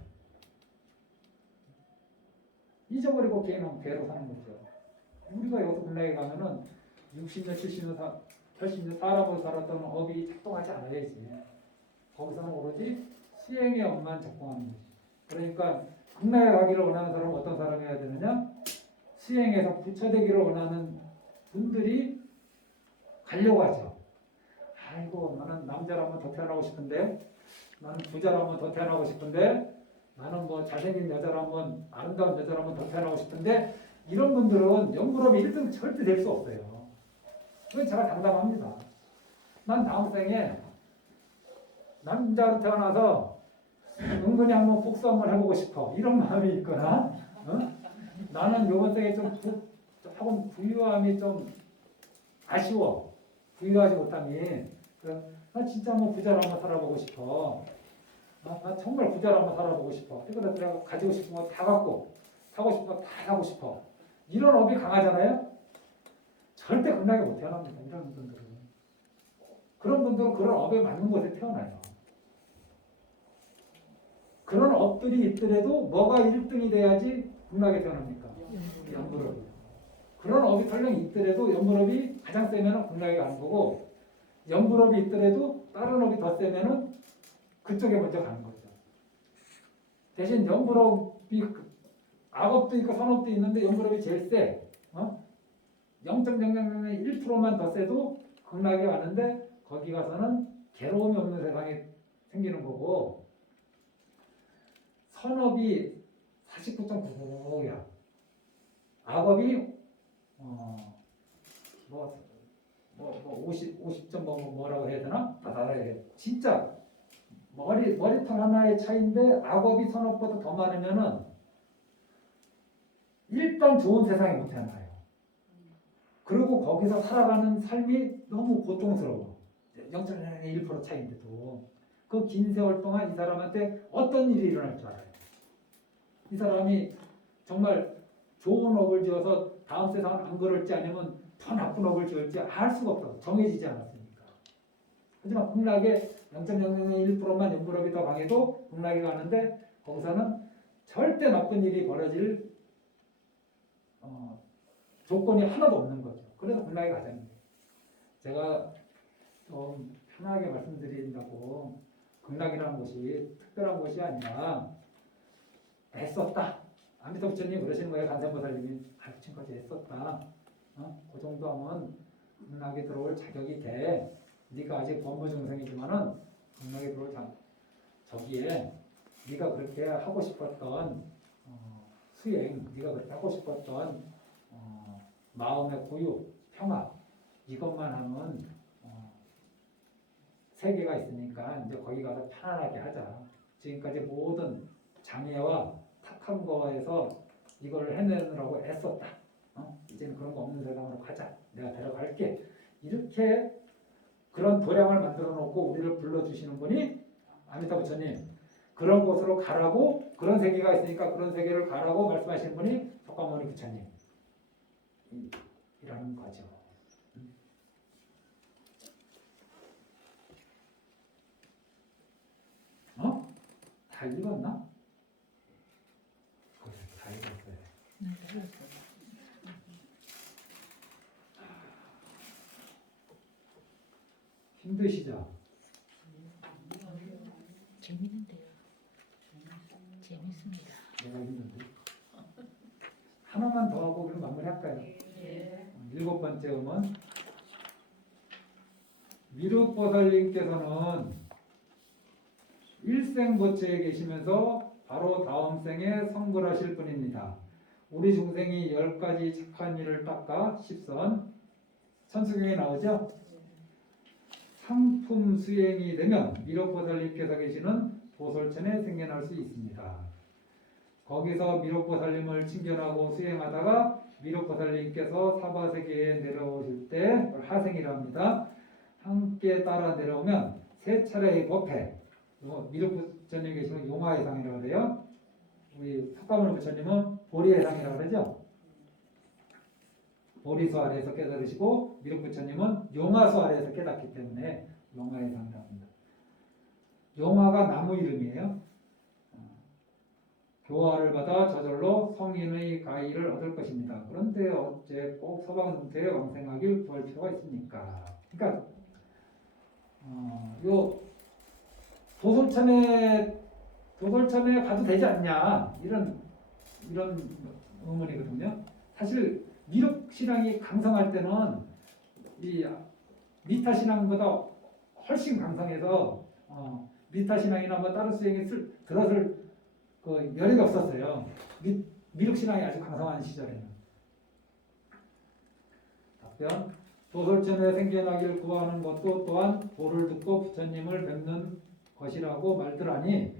잊어버리고 개는 개로 사는 거죠. 우리가 여기서 군락에 가면은 60년, 70년, 80년 사람으로 살았던 업이 작동하지 않아야지. 거기서는 오로지 수행의 업만 작동하는 거지. 그러니까 극락에 가기를 원하는 사람은 어떤 사람이 해야 되느냐? 수행에서 부처되기를 원하는 분들이 가려고 하죠. 아이고 나는 남자로 한번 더 태어나고 싶은데, 나는 부자로 한번 더 태어나고 싶은데, 나는 잘생긴 여자로 한번, 아름다운 여자로 한번 더 태어나고 싶은데, 이런 분들은 연불업이 1등 절대 될 수 없어요. 그건 제가 당당합니다. 난 다음 생에 남자로 태어나서 은근히 한번 복수 한번 해보고 싶어. 이런 마음이 있거나, 나는 이번 생에 조금 부유함이 좀 아쉬워. 부유하지 못함이. 나 진짜 한번 부자로 한번 살아보고 싶어. 나 정말 부자로 한번 살아보고 싶어. 그래서 내가 가지고 싶은 거 다 갖고, 사고 싶은 거 다 사고 싶어. 이런 업이 강하잖아요? 절대 극락에 못 태어납니다. 이런 분들은. 그런 분들은 그런 업에 맞는 곳에 태어나요. 그런 업들이 있더라도 뭐가 1등이 돼야지 극락에 태어납니까? 연불업이. 그런 업이 설령 있더라도 연불업이 가장 세면은 극락에 가는 거고, 연불업이 있더라도 다른 업이 더 세면은 그쪽에 먼저 가는 거죠. 대신 연불업이 악업도 있고 선업도 있는데 연불업이 제일 세. 0.001%만 더 세도 극락에 가는데 거기 가서는 괴로움이 없는 세상이 생기는 거고, 선업이 49.99야. 악업이 50점 뭐라고 해야 되나? 다 달아야 돼. 진짜 머리털 하나의 차이인데 악업이 선업보다 더 많으면은 일단 좋은 세상에 못 태어나요. 그리고 거기서 살아가는 삶이 너무 고통스러워. 0.1% 차이인데도 그 긴 세월 동안 이 사람한테 어떤 일이 일어날 줄 알아요. 이 사람이 정말 좋은 업을 지어서 다음 세상은 안 그럴지 아니면 더 나쁜 업을 지을지 알 수가 없다고. 정해지지 않았으니까. 하지만 극락에 0.001%만 연불업이 더 강해도 극락에 가는데 거기서는 절대 나쁜 일이 벌어질 조건이 하나도 없는 거죠. 그래서 극락에 가자는 거예요. 제가 좀 편하게 말씀드린다고 극락이라는 곳이 특별한 곳이 아니라 애썼다. 아미타 부처님 그러시는 거예요. 간세보살님이 지금까지 애썼다. 그 정도 하면 극락에 들어올 자격이 돼. 네가 아직 범부중생이지만은 극락에 들어올 저기에 네가 그렇게 하고 싶었던 수행, 네가 그렇게 하고 싶었던 마음의 고유, 평화 이것만 하면 세계가 있으니까 이제 거기 가서 편안하게 하자. 지금까지 모든 장애와 탁한 거에서 이걸 해내느라고 애썼다. 이제는 그런 거 없는 세상으로 가자. 내가 데려갈게. 이렇게 그런 도량을 만들어 놓고 우리를 불러주시는 분이 아미타 부처님. 그런 곳으로 가라고 그런 세계가 있으니까 그런 세계를 가라고 말씀하시는 분이 석가모니 부처님. 이라는 거죠. 다 읽었나? 다 읽었어요. 힘드시죠? 재밌는데요. 재밌습니다. 내가 힘든데. 하나만 더 하고 그럼 마무리할까요? 일곱 번째 음은 미륵보살님께서는 일생보체에 계시면서 바로 다음 생에 성불하실 분입니다. 우리 중생이 10가지 착한 일을 닦아 10선 천수경에 나오죠? 상품 수행이 되면 미륵보살님께서 계시는 도솔천에 생겨날 수 있습니다. 거기서 미륵보살님을 친견하고 수행하다가 미륵보살님께서 사바세계에 내려오실 때 하생이라 합니다. 함께 따라 내려오면 세 차례의 법회 미륵부처님 계시는 용화해상이라고 그래요. 우리 석가모니 부처님은 보리해상이라고 그러죠. 보리수 아래에서 깨달으시고 미륵부처님은 용화수 아래에서 깨닫기 때문에 용화해상이라고 합니다. 용화가 나무 이름이에요. 교화를 받아 저절로 성인의 가의를 얻을 것입니다. 그런데 어째 꼭 서방승태에 왕생하길 구할 필요가 있습니까? 그러니까 요 도솔천에 가도 되지 않냐 이런 의문이거든요. 사실 미륵 신앙이 강성할 때는 이 미타 신앙보다 훨씬 강성해서 미타 신앙이나 뭐 다른 수행에 들어설 그 여력이 없었어요. 미륵 신앙이 아주 강성한 시절에는. 답변. 도솔천에 생겨나길 구하는 것도 또한 도를 듣고 부처님을 뵙는 것이라고 말들하니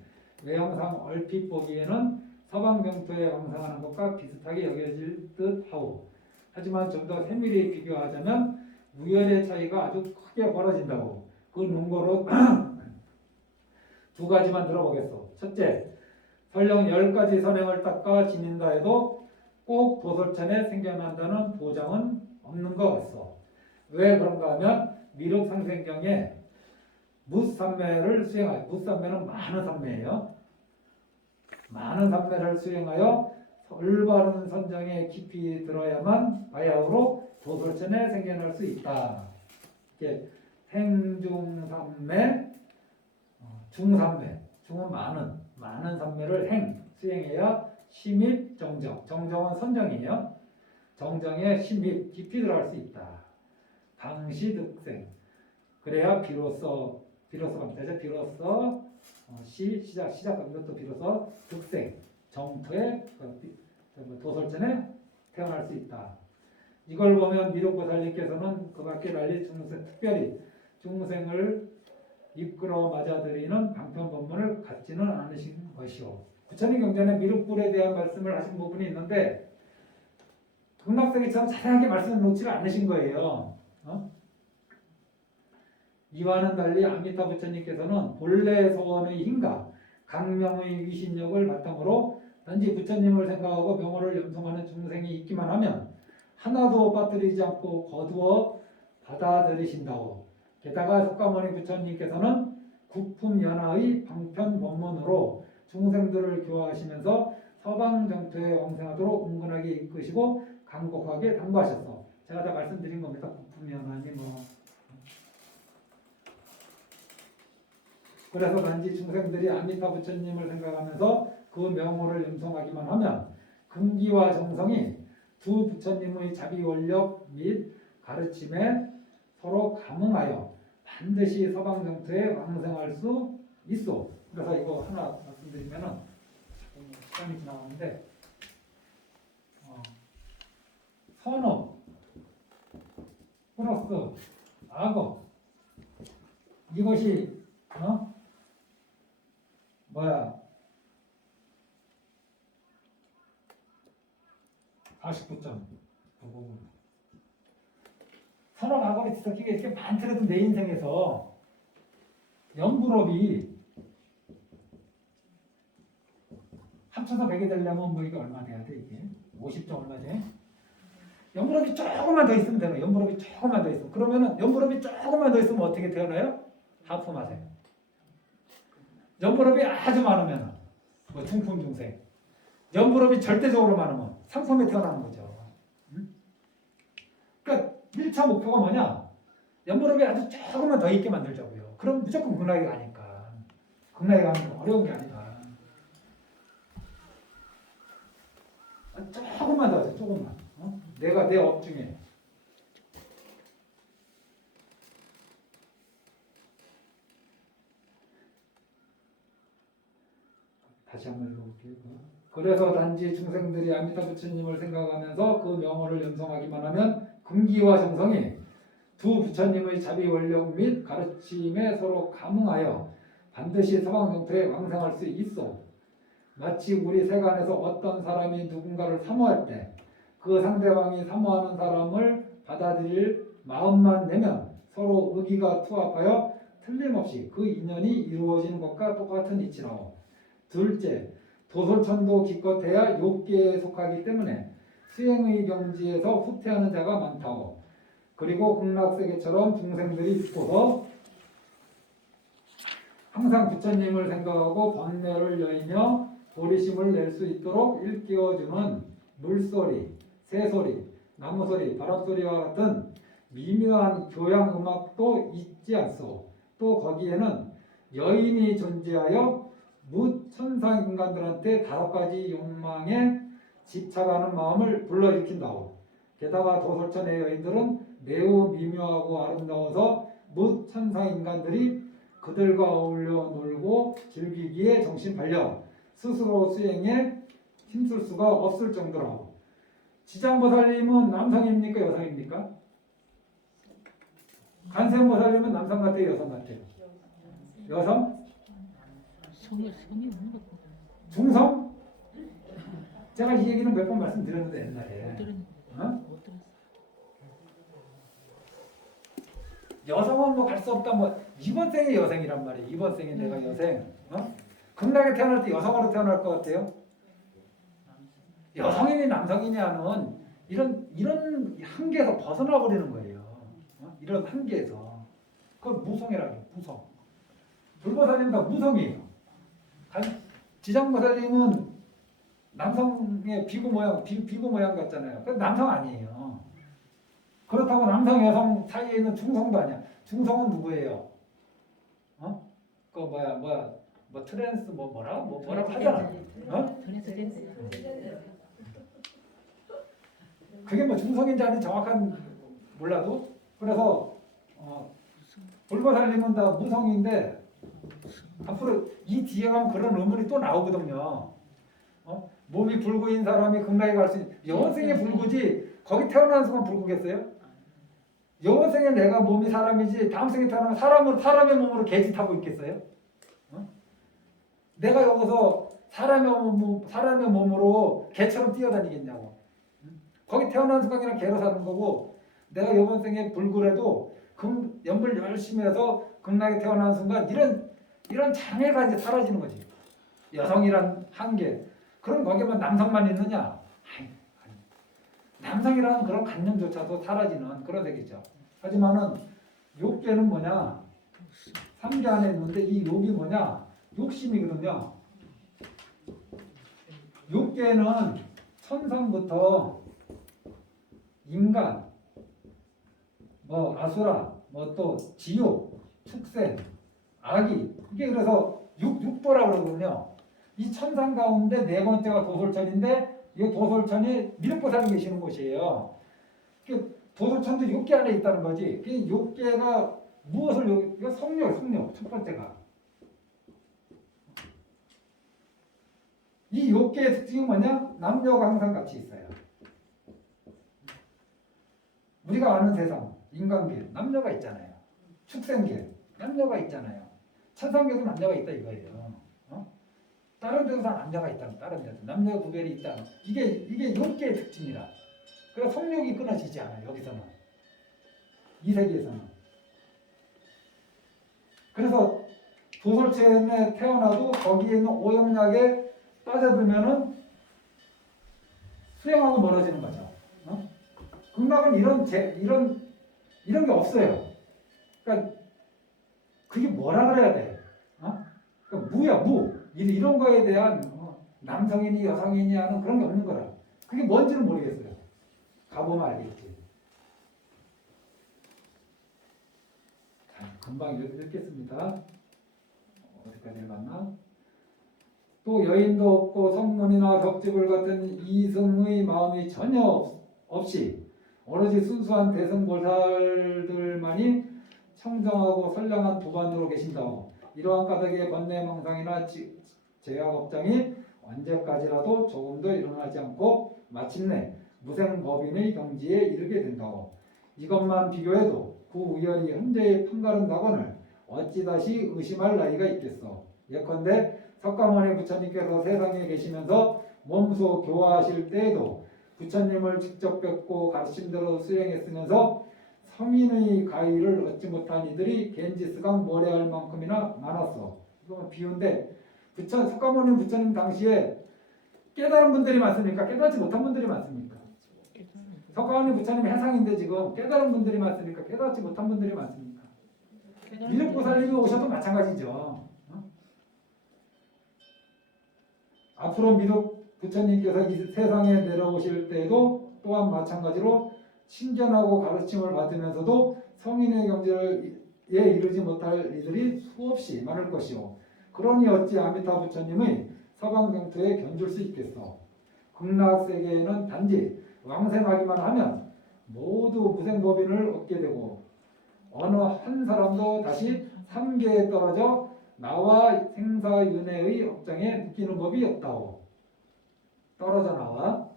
외형상 얼핏 보기에는 서방 경토에 왕상하는 것과 비슷하게 여겨질 듯하오. 하지만 좀 더 세밀히 비교하자면 무열의 차이가 아주 크게 벌어진다고. 그 논거로 두 가지만 들어보겠소. 첫째, 설령 10가지 선행을 닦아 지닌다 해도 꼭 도솔천에 생겨난다는 보장은 없는 것 같소. 왜 그런가 하면 미륵상생경에 무삼매를 수행하여, 무삼매는 많은 삼매예요. 많은 삼매를 수행하여 올바른 선정에 깊이 들어야만 바야흐로 도솔천에 생겨날 수 있다. 이렇게 행중삼매, 중삼매, 중은 많은 삼매를 수행해야 심입 정정, 정정은 선정이에요. 정정에 심입 깊이 들어갈 수 있다. 방시득생, 그래야 비로소 갑니다. 비로소 시작하면 이것도 비로소 득생 정토에 도솔천에 태어날 수 있다. 이걸 보면 미륵보살님께서는 그 밖에 달리 특별히 중생을 이끌어 맞아들이는 방편법문을 갖지는 않으신 것이요. 부처님 경전에 미륵불에 대한 말씀을 하신 부분이 있는데 극락세계처럼 자세하게 말씀을 놓지를 않으신 거예요. 이와는 달리 아미타 부처님께서는 본래 소원의 힘과 강명의 위신력을 바탕으로 단지 부처님을 생각하고 명호를 염송하는 중생이 있기만 하면 하나도 빠뜨리지 않고 거두어 받아들이신다고. 게다가 석가모니 부처님께서는 국품연화의 방편 원문으로 중생들을 교화하시면서 서방정토에 왕생하도록 은근하게 이끄시고 간곡하게 당부하셨어. 제가 다 말씀드린 겁니다. 국품연화니 뭐. 그래서 단지 중생들이 아미타 부처님을 생각하면서 그 명호를 염송하기만 하면 금기와 정성이 두 부처님의 자비 원력 및 가르침에 서로 감응하여 반드시 서방 정토에 왕생할 수 있어. 그래서 이거 하나 말씀드리면은 시간이 지나가는데 선업 플러스 악업 이것이 뭐야 49점 선업 악업이 뒤섞이게 이렇게 많더라도 내 인생에서 연불업이 합쳐서 100이 되려면 뭐 이게 얼마 돼야 돼 이게 50점 얼마 돼? 연불업이 조금만 더 있으면 되나? 연불업이 조금만 더 있으면 그러면은 연불업이 조금만 더 있으면 어떻게 태어나요? 하품하세요. 연불업이 아주 많으면 뭐 중품 중생 연불업이 절대적으로 많으면 상품에 태어나는 거죠. 그러니까 1차 목표가 뭐냐? 연불업이 아주 조금만 더 있게 만들자고요. 그럼 무조건 극락에 가니까 극락에 가는 거 어려운 게 아니다. 조금만 더 하자. 조금만. 내가 내 업 중에 다시 한번 읽어볼게요. 그래서 단지 중생들이 아미타 부처님을 생각하면서 그 명호를 염송하기만 하면 금기와 정성이 두 부처님의 자비 원력 및 가르침에 서로 감응하여 반드시 서방정토에 왕생할 수 있어. 마치 우리 세간에서 어떤 사람이 누군가를 사모할 때 그 상대방이 사모하는 사람을 받아들일 마음만 내면 서로 의기가 투합하여 틀림없이 그 인연이 이루어지는 것과 똑같은 이치라오. 둘째, 도솔천도 기껏해야 욕계에 속하기 때문에 수행의 경지에서 후퇴하는 자가 많다고. 그리고 극락세계처럼 중생들이 죽고서 항상 부처님을 생각하고 번뇌를 여의며 도리심을 낼 수 있도록 일깨워주는 물소리, 새소리, 나무소리, 바람소리와 같은 미묘한 교양 음악도 있지 않소. 또 거기에는 여인이 존재하여 무 천상 인간들한테 5가지 욕망에 집착하는 마음을 불러일으킨다오. 게다가 도솔천의 여인들은 매우 미묘하고 아름다워서 무 천상 인간들이 그들과 어울려 놀고 즐기기에 정신 팔려 스스로 수행에 힘쓸 수가 없을 정도라고. 지장보살님은 남성입니까 여성입니까? 간센보살님은 남성 같아요 여성 같아요? 여성? 성이 중성? 제가 이 얘기는 몇 번 말씀드렸는데 옛날에 여성은 뭐 갈 수 없다 뭐 이번 생에 여성이란 말이에요. 이번 생에 내가 여생 극락에 태어날 때 여성으로 태어날 것 같아요? 여성이니 남성이니 하는 이런 한계에서 벗어나 버리는 거예요. 이런 한계에서 그걸 무성이라고 해요. 무성. 불보살님 다 무성이에요. 지장보살님은 남성의 비구 모양 같잖아요. 그 남성 아니에요. 그렇다고 남성 여성 사이에 있는 중성도 아니야. 중성은 누구예요? 그 뭐 트랜스 뭐라고 하잖아. 그게 뭐 중성인지 아닌지 정확한 몰라도 그래서 불보살님은 다 무성인데 앞으로 이 뒤에 가면 그런 의문이 또 나오거든요. 몸이 불구인 사람이 극락에 갈 수 있는 영생의 불구지 거기 태어나는 순간 불구겠어요? 이번 생에 내가 몸이 사람이지 다음 생에 태어나면 사람의 몸으로 개짓 하고 있겠어요? 어? 내가 여기서 사람의 몸으로 개처럼 뛰어다니겠냐고. 거기 태어나는 순간 그냥 개로 사는 거고, 내가 이번 생에 불굴해도 연불 열심히 해서 극락에 태어나는 순간 이런 장애가 이제 사라지는 거지. 여성이란 한계. 그럼 거기에만 남성만 있느냐? 아니. 남성이라는 그런 관념조차도 사라지는 그런 세계죠. 하지만은 욕계는 뭐냐? 삼계 안에 있는데 이 욕이 뭐냐? 욕심이거든요. 욕계는 천상부터 인간, 뭐 아수라, 뭐 또 지옥, 축생, 아기, 이게 그래서 육도라고 그러거든요. 이 천상 가운데 네 번째가 도솔천인데 이 도솔천이 미륵보살이 계시는 곳이에요. 도솔천도 육계 안에 있다는 거지. 이 육계가 무엇을 이거 성욕 첫 번째가. 이 육계의 특징이 뭐냐? 남녀가 항상 같이 있어요. 우리가 아는 세상, 인간계, 남녀가 있잖아요. 축생계, 남녀가 있잖아요. 천상계도 남녀가 있다 이거예요. 다른 데도 다 남녀가 있다. 다른 데도 남녀 구별이 있다. 이게 욕계의 특징이라. 그래서 성욕이 끊어지지 않아요. 여기서는 이 세계에서는. 그래서 도솔체에 태어나도 거기에 있는 오용약에 빠져들면은 수행하고 멀어지는 거죠. 극락은 이런 게 없어요. 그러니까 그게 뭐라 그래야 돼? 그러니까 무야 무. 이런 거에 대한 남성이니 여성이니 하는 그런 게 없는 거라. 그게 뭔지는 모르겠어요. 가보면 알겠지. 자, 금방 읽겠습니다. 어디까지 읽었나? 또 여인도 없고 성문이나 벽집을 같은 이승의 마음이 전혀 없이 오로지 순수한 대승보살들만이 청정하고 선량한 도반으로 계신다고. 이러한 까닭의 번뇌망상이나 제약업장이 언제까지라도 조금도 일어나지 않고 마침내 무생법인의 경지에 이르게 된다고. 이것만 비교해도 그 우열이 현재의 판가른 낙원을 어찌 다시 의심할 나이가 있겠어. 예컨대 석가모니 부처님께서 세상에 계시면서 몸소 교화하실 때에도 부처님을 직접 뵙고 가르침대로 수행했으면서 성인의 가위를 얻지 못한 이들이 겐지스강 모래할 만큼이나 많았어. 이건 비유인데 석가모니 부처님 당시에 깨달은 분들이 많습니까? 깨닫지 못한 분들이 많습니까? 석가모니 부처님 해상인데 지금 깨달은 분들이 많습니까? 깨닫지 못한 분들이 많습니까? 미륵보살님이 오셔도 마찬가지죠. 앞으로 미륵 부처님께서 이 세상에 내려오실 때에도 또한 마찬가지로 신견하고 가르침을 받으면서도 성인의 경지에 이르지 못할 이들이 수없이 많을 것이요. 그러니 어찌 아미타 부처님의 서방 경토에 견줄 수 있겠어. 극락세계에는 단지 왕생하기만 하면 모두 무생법인을 얻게 되고 어느 한 사람도 다시 삼계에 떨어져 나와 생사윤회의 업장에 느끼는 법이 없다고. 떨어져 나와.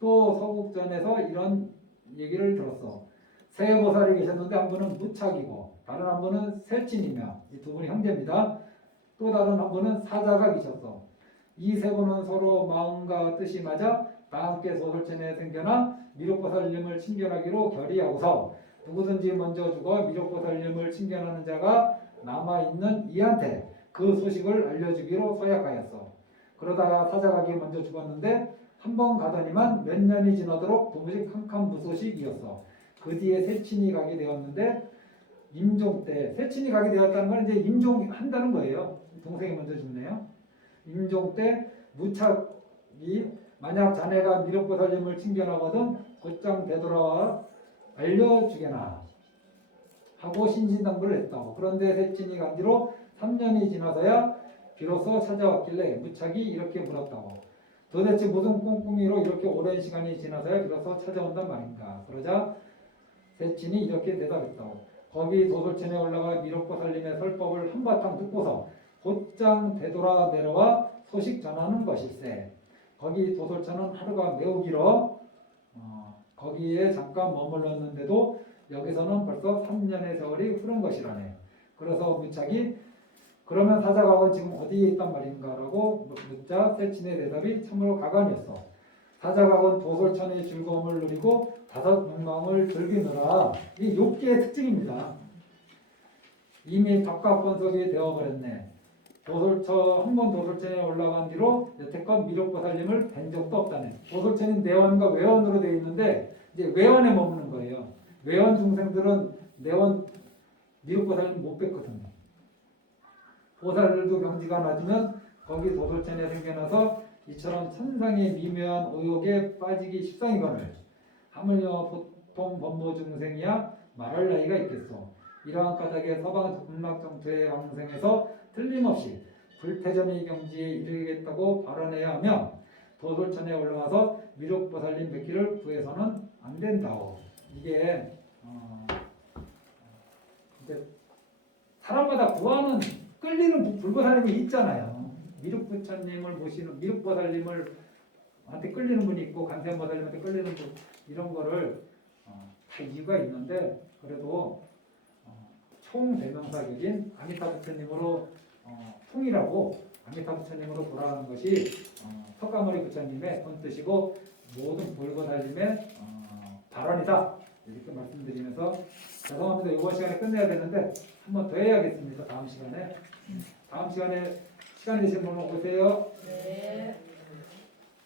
또 서국전에서 이런 얘기를 들었어. 세 보살이 계셨는데 한 분은 무착이고 다른 한 분은 세친이며 이 두 분이 형제입니다. 또 다른 한 분은 사자가 계셨어. 이 세 분은 서로 마음과 뜻이 맞아 다 함께 소설천에 생겨나 미륵보살님을 친견하기로 결의하고서 누구든지 먼저 죽어 미륵보살님을 친견하는 자가 남아있는 이한테 그 소식을 알려주기로 서약하였어. 그러다가 사자각이 먼저 죽었는데 한 번 가더니만 몇 년이 지나도록 도무지 캄캄무소식이었어. 그 뒤에 세친이 가게 되었는데 임종 때 세친이 가게 되었다는 건 이제 임종한다는 거예요. 동생이 먼저 죽네요. 임종 때 무착이 만약 자네가 미륵보살님을 친견하거든 곧장 되돌아와 알려주게나 하고 신신당부를 했다고. 그런데 세친이 간 뒤로 3년이 지나서야 비로소 찾아왔길래 무착이 이렇게 물었다고. 도대체 무슨 꿍꿍이로 이렇게 오랜 시간이 지나서야 비로소 찾아온단 말인가. 그러자 세친이 이렇게 대답했다고. 거기 도솔천에 올라가 미륵보살님의 설법을 한바탕 듣고서 곧장 되돌아 내려와 소식 전하는 것일세. 거기 도솔천은 하루가 매우 길어 거기에 잠깐 머물렀는데도 여기서는 벌써 3년의 세월이 흐른 것이라네. 그래서 무착이 그러면 사자각은 지금 어디에 있단 말인가라고 묻자 세친의 대답이 참으로 가관이었어. 사자각은 도솔천의 즐거움을 누리고 다섯 욕망을 즐기느라 이 욕기의 특징입니다. 이미 박각번석이 되어버렸네. 한 번 도솔천에 올라간 뒤로 여태껏 미륵보살님을 뵌 적도 없다네. 도솔천이 내원과 외원으로 되어 있는데 이제 외원에 머무는 거예요. 외원 중생들은 내원 미륵보살님 못 뵀거든요. 보살들도 경지가 낮으면 거기 도솔천에 생겨나서 이처럼 천상의 미묘한 의욕에 빠지기 십상이거늘 하물며 보통 범보 중생이야 말할 나이가 있겠소. 이러한 까닭에 서방 극락정토의 왕생에서 틀림없이 불태점의 경지에 이르겠다고 발언해야 하며 도솔천에 올라와서 미륵보살님 뵙기를 구해서는 안 된다오. 이게 이제 사람마다 구하는 끌리는 불보살님이 있잖아요. 미륵부처님을 모시는 미륵보살님을 한테 끌리는 분이 있고 간센보살님한테 끌리는 분 이런 거를 다 이유가 있는데 그래도 총대명사격인 아미타 부처님으로 통일하고 아미타 부처님으로 돌아가는 것이 석가모니 부처님의 본뜻이고 모든 불보살님의 발언이다. 이렇게 말씀드리면서 죄송합니다. 이번 시간에 끝내야 되는데 한 번 더 해야겠습니다. 다음 시간에 시간이 되시는 분은 오세요. 네.